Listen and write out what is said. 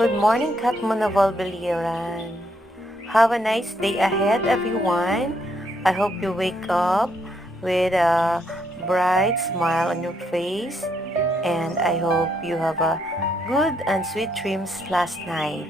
Good morning, Katmanaval, Biliran. Have a nice day ahead, everyone. I hope you wake up with a bright smile on your face, and I hope you have a good and sweet dreams last night.